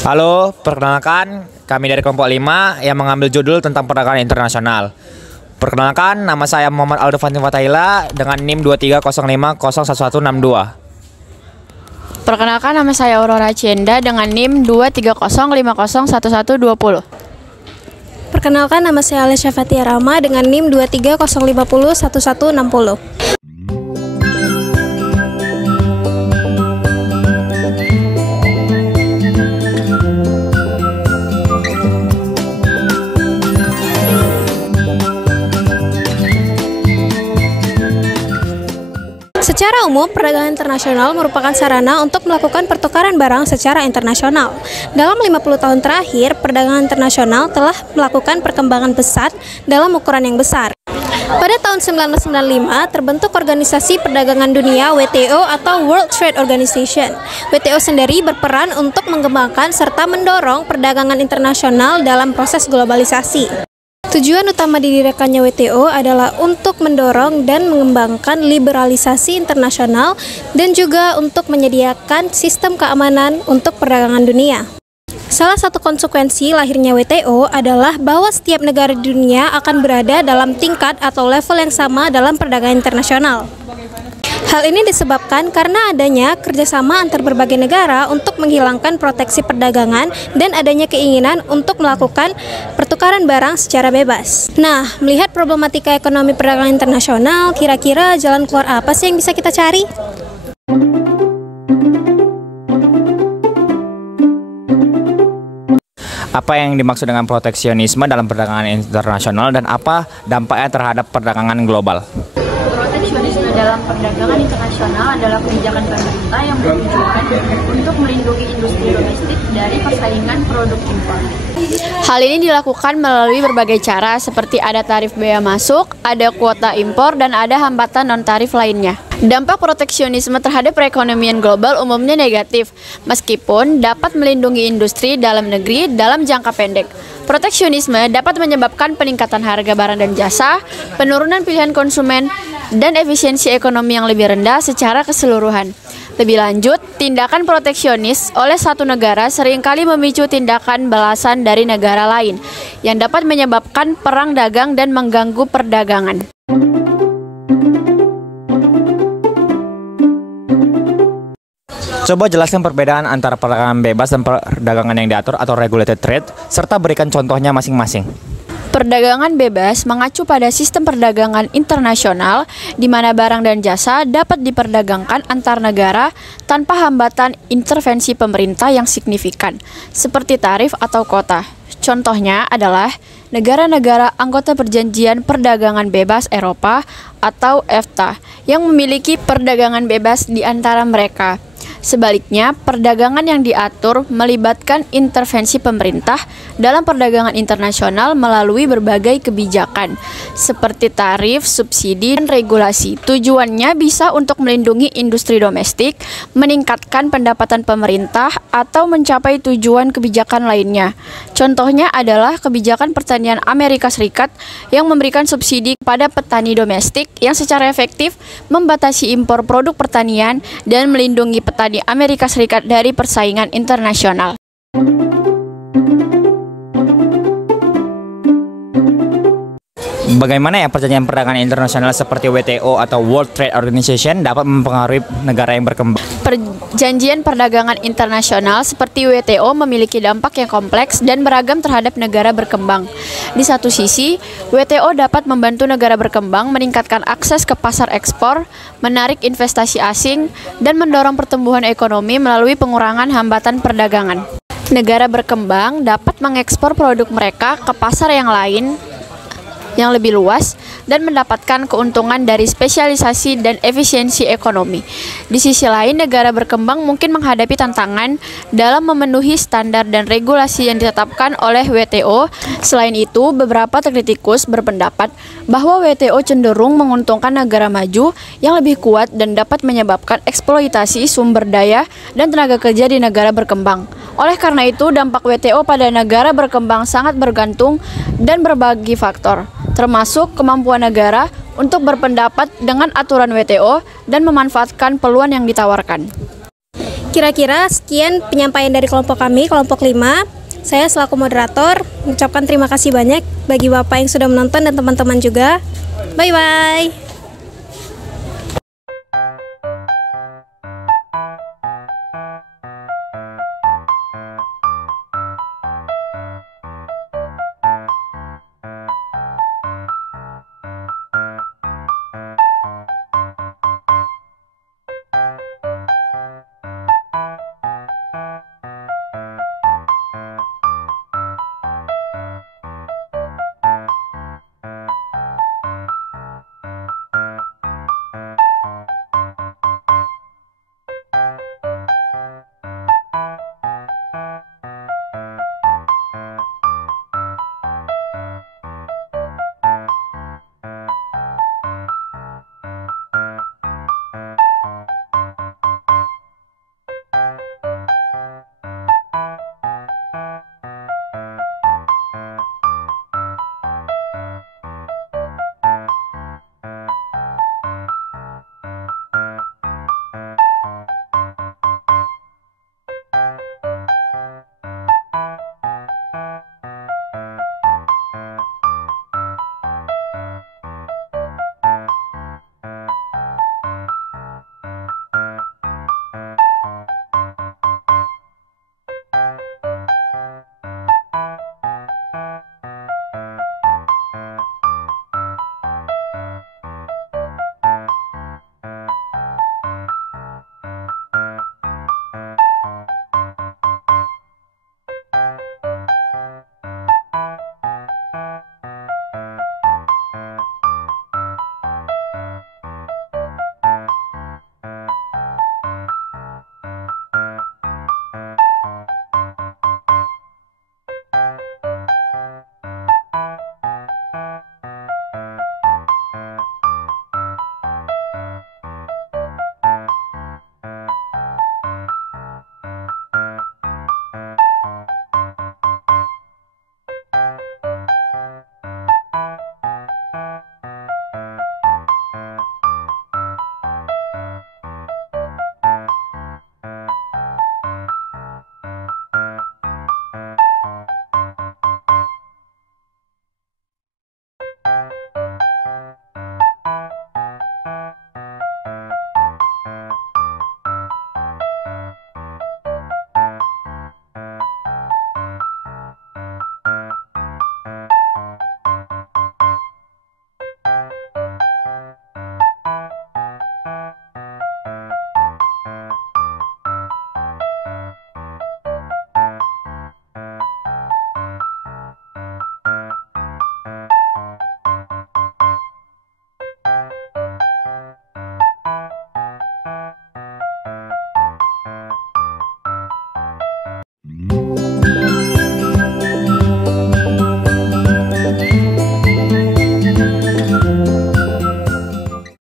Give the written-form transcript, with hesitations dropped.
Halo, perkenalkan kami dari kelompok 5 yang mengambil judul tentang perdagangan internasional. Perkenalkan, nama saya Muhammad Aldo Fantin Fatahila dengan NIM 23050162. Perkenalkan, nama saya Aurora Cienda dengan NIM 230501120. Perkenalkan, nama saya Alesya Fatia Rama dengan NIM 230501160. Secara umum, perdagangan internasional merupakan sarana untuk melakukan pertukaran barang secara internasional. Dalam 50 tahun terakhir, perdagangan internasional telah melakukan perkembangan pesat dalam ukuran yang besar. Pada tahun 1995, terbentuk Organisasi Perdagangan Dunia WTO atau World Trade Organization. WTO sendiri berperan untuk mengembangkan serta mendorong perdagangan internasional dalam proses globalisasi. Tujuan utama didirikannya WTO adalah untuk mendorong dan mengembangkan liberalisasi internasional dan juga untuk menyediakan sistem keamanan untuk perdagangan dunia. Salah satu konsekuensi lahirnya WTO adalah bahwa setiap negara di dunia akan berada dalam tingkat atau level yang sama dalam perdagangan internasional. Hal ini disebabkan karena adanya kerjasama antar berbagai negara untuk menghilangkan proteksi perdagangan dan adanya keinginan untuk melakukan pertukaran barang secara bebas. Nah, melihat problematika ekonomi perdagangan internasional, kira-kira jalan keluar apa sih yang bisa kita cari? Apa yang dimaksud dengan proteksionisme dalam perdagangan internasional dan apa dampaknya terhadap perdagangan global? Proteksionisme dalam perdagangan internasional adalah kebijakan pemerintah yang bertujuan untuk melindungi industri domestik dari persaingan produk impor. Hal ini dilakukan melalui berbagai cara seperti ada tarif bea masuk, ada kuota impor, dan ada hambatan non-tarif lainnya. Dampak proteksionisme terhadap perekonomian global umumnya negatif, meskipun dapat melindungi industri dalam negeri dalam jangka pendek. Proteksionisme dapat menyebabkan peningkatan harga barang dan jasa, penurunan pilihan konsumen, dan efisiensi ekonomi yang lebih rendah secara keseluruhan. Lebih lanjut, tindakan proteksionis oleh satu negara seringkali memicu tindakan balasan dari negara lain, yang dapat menyebabkan perang dagang dan mengganggu perdagangan. Coba jelaskan perbedaan antara perdagangan bebas dan perdagangan yang diatur atau regulated trade, serta berikan contohnya masing-masing. Perdagangan bebas mengacu pada sistem perdagangan internasional di mana barang dan jasa dapat diperdagangkan antar negara tanpa hambatan intervensi pemerintah yang signifikan, seperti tarif atau kota. Contohnya adalah negara-negara anggota Perjanjian Perdagangan Bebas Eropa atau EFTA yang memiliki perdagangan bebas di antara mereka. Sebaliknya, perdagangan yang diatur melibatkan intervensi pemerintah dalam perdagangan internasional melalui berbagai kebijakan, seperti tarif, subsidi, dan regulasi. Tujuannya bisa untuk melindungi industri domestik, meningkatkan pendapatan pemerintah, atau mencapai tujuan kebijakan lainnya. Contohnya adalah kebijakan pertanian Amerika Serikat yang memberikan subsidi kepada petani domestik yang secara efektif membatasi impor produk pertanian dan melindungi petani Amerika Serikat dari persaingan internasional. Bagaimana ya perjanjian perdagangan internasional seperti WTO atau World Trade Organization dapat mempengaruhi negara yang berkembang? Perjanjian perdagangan internasional seperti WTO memiliki dampak yang kompleks dan beragam terhadap negara berkembang. Di satu sisi, WTO dapat membantu negara berkembang meningkatkan akses ke pasar ekspor, menarik investasi asing, dan mendorong pertumbuhan ekonomi melalui pengurangan hambatan perdagangan. Negara berkembang dapat mengekspor produk mereka ke pasar yang lain yang lebih luas dan mendapatkan keuntungan dari spesialisasi dan efisiensi ekonomi. Di sisi lain, negara berkembang mungkin menghadapi tantangan dalam memenuhi standar dan regulasi yang ditetapkan oleh WTO. Selain itu, beberapa kritikus berpendapat bahwa WTO cenderung menguntungkan negara maju yang lebih kuat dan dapat menyebabkan eksploitasi sumber daya dan tenaga kerja di negara berkembang. Oleh karena itu, dampak WTO pada negara berkembang sangat bergantung dan berbagi faktor, termasuk kemampuan negara untuk berpendapat dengan aturan WTO dan memanfaatkan peluang yang ditawarkan. Kira-kira sekian penyampaian dari kelompok kami, kelompok 5. Saya selaku moderator mengucapkan terima kasih banyak bagi Bapak yang sudah menonton dan teman-teman juga. Bye-bye.